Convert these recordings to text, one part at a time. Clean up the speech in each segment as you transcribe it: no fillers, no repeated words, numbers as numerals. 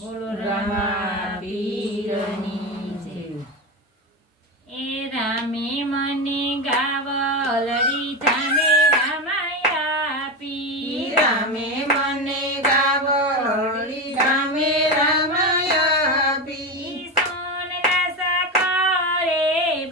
બોલો રામા પીરની જય. એ રામે મને ગાવલડી થામે રામાયા આપી. રામે મને ગાવલડી રામે રામાયા આપી. સોનના સાકરે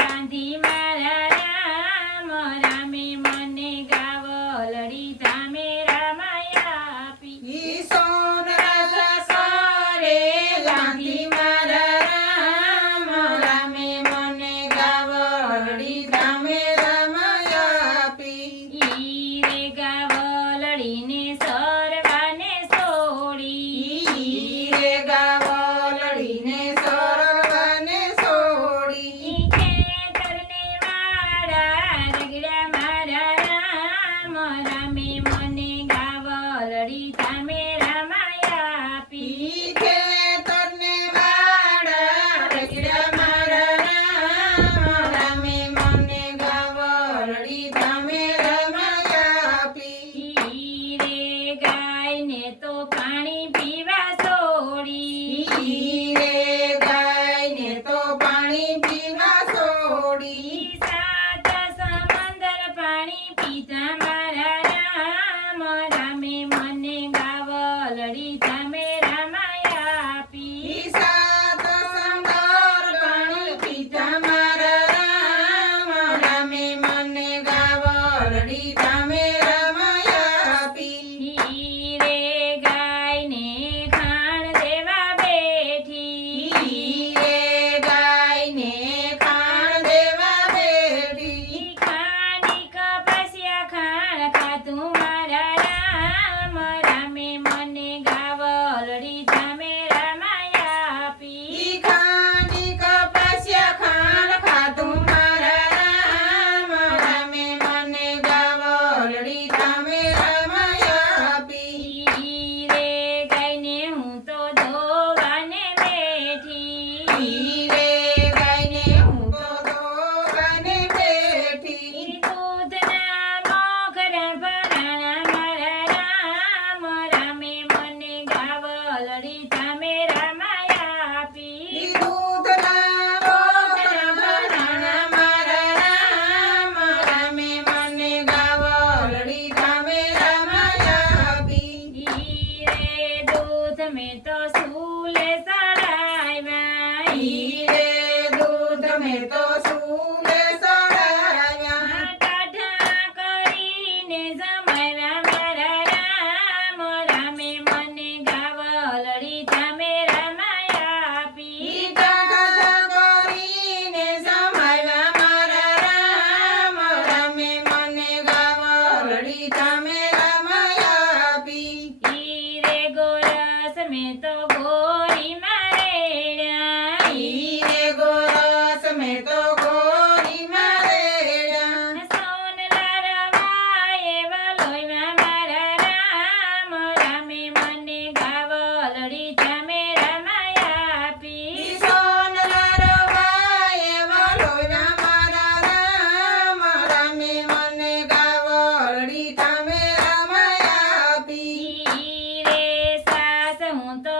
બાંધી મારા રામ. રામે મને ગાવલડી થામે રામાયા આપી. ઈ સોનરા સાસરે ગાંધી મારા રામ. રામે મને ગાવલડી રામે રામાયા આપી. ઈ રે ગાવલડીને સરવાને છોડી. ઈ રે ગાવલડીને સરવાને છોડી. ઈ ખેતરને વાડા રગડ્યા મારા રામ. રામે મને ગાવલડી થામે રામાયા આપી. ઈ ખેતરને વાડા રગડ્યા મારા રામ. રામે મને ગાવલડી રામે રામાયા આપી. ઈ રે ગાયને તો પાણી પીવા છોડી. ઈ રે ગાયને તો પાણી પીવા છોડી. ઈ સાત સમંદર પાણી પીતા મારા રામ. રામે મને ગાવલડી થામે રામાયા આપી. ઈ સાત સમંદર પાણી પીતા મારા રામ. રામે મને ગાવલડી રામે રામાયા આપી. ઈ રે ગાયને ખાણ દેવા બેઠી. ઈ રે ગાયને ખાણ દેવા બેઠી. ઈ ખાંડી કપાસિયા ખાણ ખાતું મારા રામ. રામે મને ગાવલડી થામે રામાયા આપી. ઈ ખાંડી કપાસિયા ખાણ ખાતું મારા રામ. રામે મને ગાવલડી રામે રામાયા આપી. ઈ રે ગાયને હું તો ધોવાને બેઠી. ઈ રે ગાયને હું તો ધોવાને બેઠી. ઈ દૂધના મોખરા ભરાણા મારા રામ. રામે મને ગાવલડી થામે રામાયા આપી. ઈ દૂધના મોખરા ભરાણા મારા રામ. રામે મને ગાવલડી રામે રામાયા આપી. ઈ રે દૂધ મેં તો સૂલે ચડાવ્યા. ઈ રે દૂધ મેં તો સૂલે ચડાવ્યા. ટાઢા કરીને જમાવ્યા મારા રામ. રામે મને ગાવલડી થામે રામાયા આપી. ઈ ટાઢા કરીને જમાવ્યા મારા રામ. રામે મને ગાવલડી રામે રામાયા આપી. ઈ રે ગોરસ મેં તો ગોરી મારેડ્યા. ઈ રે ગોરસ મેં તો ગોરી મારેડ્યા. સોનલા રવાએ વલોયમાં મારા રામ. રામે મને ગાવલડી થામે રામાયા આપી. ઈ સોનલા રવાએ વલોયના મારા રામ. રામે મને ગાવલડી રામે રામાયા આપી. ઈ રે સાસ હું તો